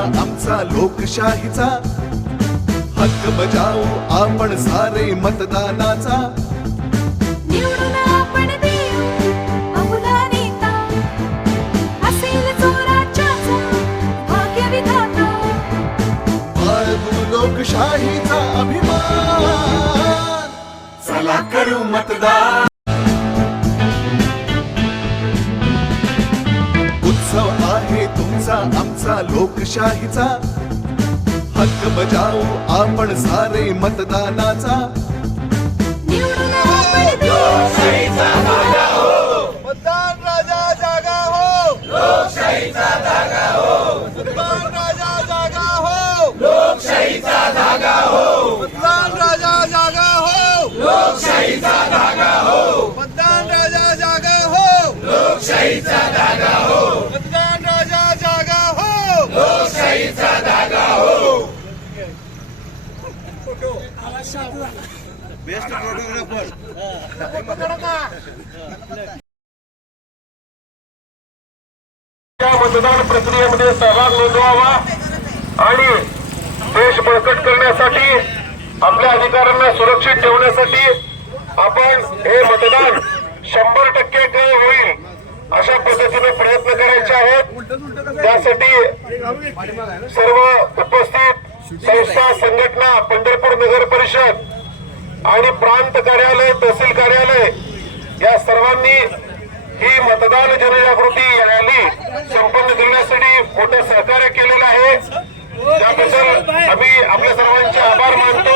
आमचा लोकशाहीचा हक्क बजावू आपण सारे मतदानाचा। निवडून आपण देऊ अमुला नेता, असेल जो राज्याचा भाग्य विधाता। बाळगू लोकशाहीचा अभिमान, चला करू मतदान। उत्सव आहे तुमचा आमचा लोकशाहीचा हक्क बजावू आपण सारे मतदानाचा। निवडून आपण देऊ मतदान राजा जागा हो, लोकशाहीचा जागा हो। मतदान राजा जागा हो, लोकशाहीचा जागा हो। मतदान राजा जागा हो, लोकशाहीचा जागा हो। मतदान राजा जागा हो, लोकशाहीचा जागा हो। मतदान राजा जागा हो, लोकशाहीचा जागा हो। बेस्ट फोटोग्राफर या मतदान प्रक्रियेमध्ये सहभाग नोंदवावा आणि देश बळकट करण्यासाठी आपल्या अधिकारांना सुरक्षित ठेवण्यासाठी आपण हे मतदान 100% काय होईल अशा पद्धतीने प्रयत्न करायचे आहेत। त्यासाठी सर्व उपस्थित संस्था संघटना, पंढरपूर नगर परिषद आणि प्रांत कार्यालय, तहसील कार्यालय या सर्वांनी ही मतदान जनजागृती रॅली संपन्न करण्यासाठी मोठं सहकार्य केलेलं आहे। त्याबद्दल आम्ही आपल्या सर्वांचे आभार मानतो।